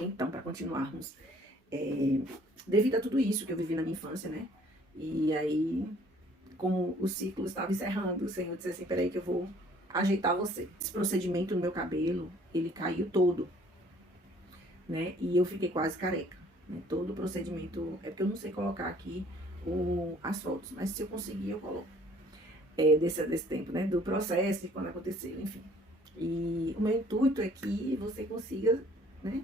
Então, para continuarmos, é, devido a tudo isso que eu vivi na minha infância, né? E aí, como o ciclo estava encerrando, o Senhor disse assim, peraí que eu vou ajeitar você. Esse procedimento no meu cabelo, ele caiu todo, né? E eu fiquei quase careca. Né? Todo o procedimento, é porque eu não sei colocar aqui as fotos, mas se eu conseguir eu coloco. Desse tempo, né? Do processo, de quando aconteceu, enfim. E o meu intuito é que você consiga, né?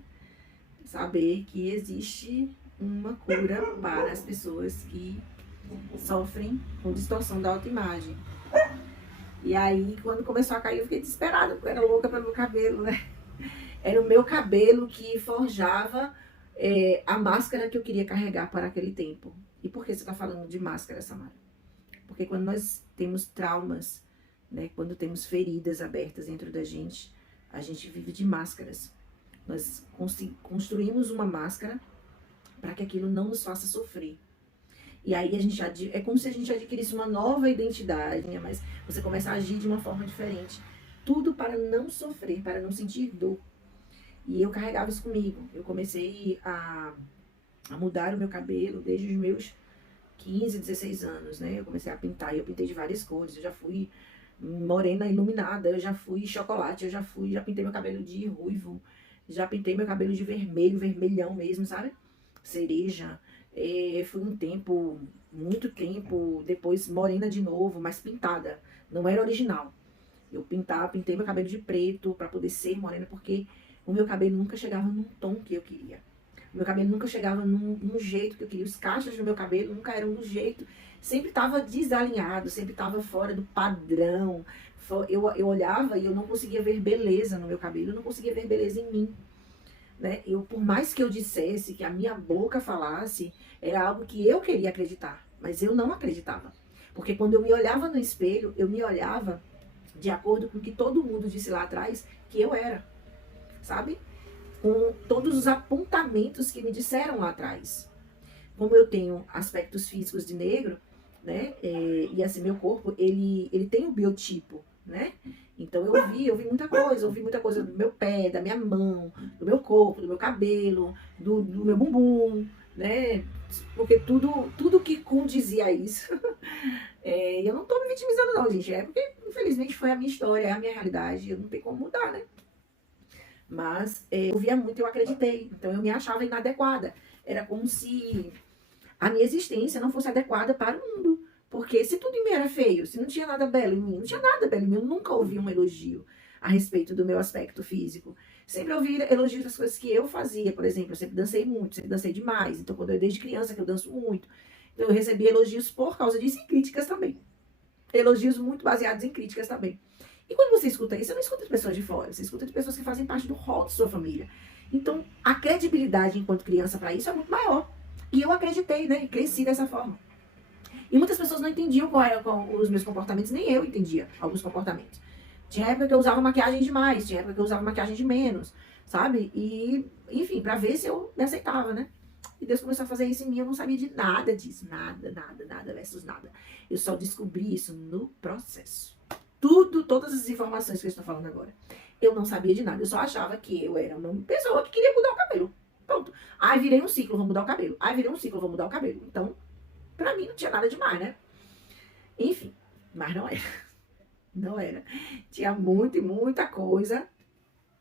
Saber que existe uma cura para as pessoas que sofrem com distorção da autoimagem. E aí, quando começou a cair, eu fiquei desesperada, porque eu era louca pelo meu cabelo, né? Era o meu cabelo que forjava a máscara que eu queria carregar para aquele tempo. E por que você está falando de máscara, Samara? Porque quando nós temos traumas, né, quando temos feridas abertas dentro da gente, a gente vive de máscaras. Nós construímos uma máscara para que aquilo não nos faça sofrer. E aí a gente é como se a gente adquirisse uma nova identidade, né? Mas você começa a agir de uma forma diferente. Tudo para não sofrer, para não sentir dor. E eu carregava isso comigo. Eu comecei a mudar o meu cabelo desde os meus 15, 16 anos, né? Eu comecei a pintar e eu pintei de várias cores. Eu já fui morena iluminada, eu já fui chocolate, já pintei meu cabelo de ruivo, já pintei meu cabelo de vermelho, vermelhão mesmo, sabe? Cereja. Fui um tempo, muito tempo, depois morena de novo, mas pintada. Não era original. Eu pintei meu cabelo de preto para poder ser morena, porque o meu cabelo nunca chegava num tom que eu queria. O meu cabelo nunca chegava num jeito que eu queria. Os cachos do meu cabelo nunca eram do jeito. Sempre estava desalinhado, sempre estava fora do padrão. Eu olhava e eu não conseguia ver beleza no meu cabelo, eu não conseguia ver beleza em mim. Né? Por mais que eu dissesse, que a minha boca falasse, era algo que eu queria acreditar, mas eu não acreditava. Porque quando eu me olhava no espelho, eu me olhava de acordo com o que todo mundo disse lá atrás que eu era, sabe? Com todos os apontamentos que me disseram lá atrás. Como eu tenho aspectos físicos de negro, né? E assim, meu corpo, ele tem o biotipo, né? Então eu ouvi muita coisa do meu pé, da minha mão, do meu corpo, do meu cabelo, do meu bumbum, né? Porque tudo que condizia a isso. E eu não tô me vitimizando não, gente. É porque, infelizmente, foi a minha história, é a minha realidade. Eu não tenho como mudar, né? Mas eu via muito e eu acreditei. Então eu me achava inadequada. Era como se a minha existência não fosse adequada para o mundo. Porque se tudo em mim era feio, se não tinha nada belo em mim, não tinha nada belo em mim, eu nunca ouvi um elogio a respeito do meu aspecto físico. Sempre ouvi elogios das coisas que eu fazia, por exemplo, eu sempre dancei muito, sempre dancei demais. Então, desde criança que eu danço muito, então eu recebi elogios por causa disso e críticas também. Elogios muito baseados em críticas também. E quando você escuta isso, você não escuta de pessoas de fora, você escuta de pessoas que fazem parte do rol de sua família. Então, a credibilidade enquanto criança para isso é muito maior. E eu acreditei, né? E cresci dessa forma. E muitas pessoas não entendiam qual eram os meus comportamentos, nem eu entendia alguns comportamentos. Tinha época que eu usava maquiagem demais, tinha época que eu usava maquiagem de menos, sabe? E, enfim, pra ver se eu me aceitava, né? E Deus começou a fazer isso em mim, eu não sabia de nada disso, nada versus nada. Eu só descobri isso no processo. Todas as informações que eu estou falando agora. Eu não sabia de nada, eu só achava que eu era uma pessoa que queria mudar o cabelo. Pronto. Ai, virei um ciclo, vou mudar o cabelo. Ai, virei um ciclo, vou mudar o cabelo. Então, pra mim não tinha nada demais, né? Enfim, mas não era. Não era. Tinha muita coisa.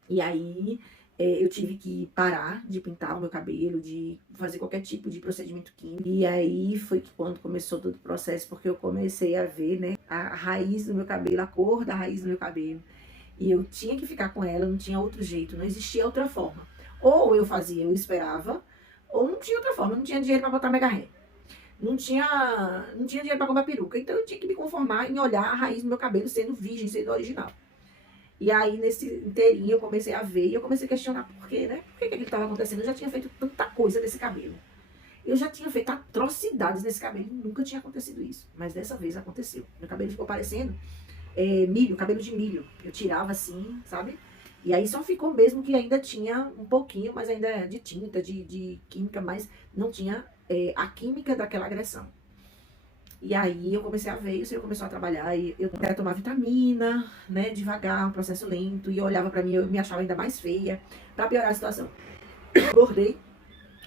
E aí eu tive que parar de pintar o meu cabelo, de fazer qualquer tipo de procedimento químico. E aí foi que quando começou todo o processo, porque eu comecei a ver, né, a raiz do meu cabelo, a cor da raiz do meu cabelo. E eu tinha que ficar com ela, não tinha outro jeito, não existia outra forma. Ou eu fazia, eu esperava, ou não tinha outra forma, não tinha dinheiro para botar mega ré. Não tinha dinheiro para comprar peruca, então eu tinha que me conformar em olhar a raiz do meu cabelo sendo virgem, sendo original. E aí, nesse inteirinho, eu comecei a ver e eu comecei a questionar por quê, né? Por que aquilo estava acontecendo? Eu já tinha feito tanta coisa nesse cabelo. Eu já tinha feito atrocidades nesse cabelo, nunca tinha acontecido isso. Mas dessa vez aconteceu. Meu cabelo ficou parecendo milho, cabelo de milho. Eu tirava assim, sabe? E aí só ficou mesmo que ainda tinha um pouquinho, mas ainda de tinta, de química, mas não tinha a química daquela agressão. E aí eu comecei a ver, o senhor começou a trabalhar, e eu tentava tomar vitamina, né, devagar, um processo lento, e eu olhava pra mim, eu me achava ainda mais feia, pra piorar a situação. Engordei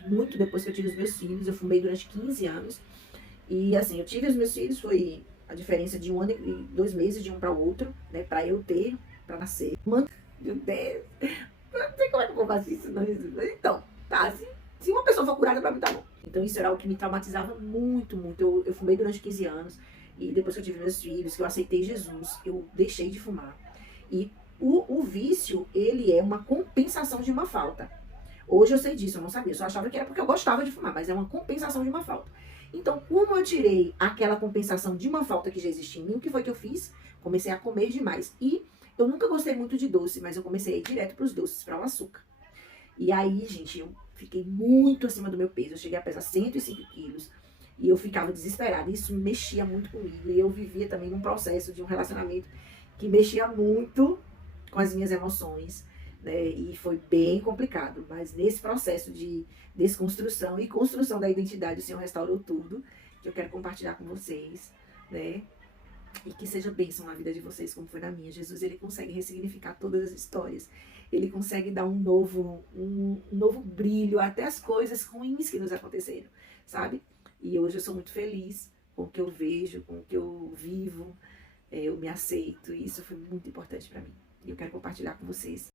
muito depois que eu tive os meus filhos. Eu fumei durante 15 anos. E assim, eu tive os meus filhos, foi a diferença de 1 ano e 2 meses de um para o outro, né? Pra eu ter, pra nascer. Mano, meu Deus, eu não sei como é que eu vou fazer isso, não. Então, tá, se uma pessoa for curada, pra mim tá bom. Então isso era algo que me traumatizava muito, muito. Eu fumei durante 15 anos. E depois que eu tive meus filhos, que eu aceitei Jesus, eu deixei de fumar. E o vício, ele é uma compensação de uma falta. Hoje eu sei disso, eu não sabia. Eu só achava que era porque eu gostava de fumar, mas é uma compensação de uma falta. Então, como eu tirei aquela compensação de uma falta que já existia em mim, o que foi que eu fiz? Comecei a comer demais. E eu nunca gostei muito de doce, mas eu comecei a ir direto para os doces, para o açúcar. E aí, gente, eu fiquei muito acima do meu peso. Eu cheguei a pesar 105 quilos. E eu ficava desesperada. Isso mexia muito comigo. E eu vivia também num processo de um relacionamento que mexia muito com as minhas emoções, né? E foi bem complicado. Mas nesse processo de desconstrução e construção da identidade, o Senhor restaurou tudo, que eu quero compartilhar com vocês, né? E que seja bênção na vida de vocês, como foi na minha. Jesus, ele consegue ressignificar todas as histórias. Ele consegue dar um novo brilho até as coisas ruins que nos aconteceram, sabe? E hoje eu sou muito feliz com o que eu vejo, com o que eu vivo. Eu me aceito. E isso foi muito importante para mim. E eu quero compartilhar com vocês.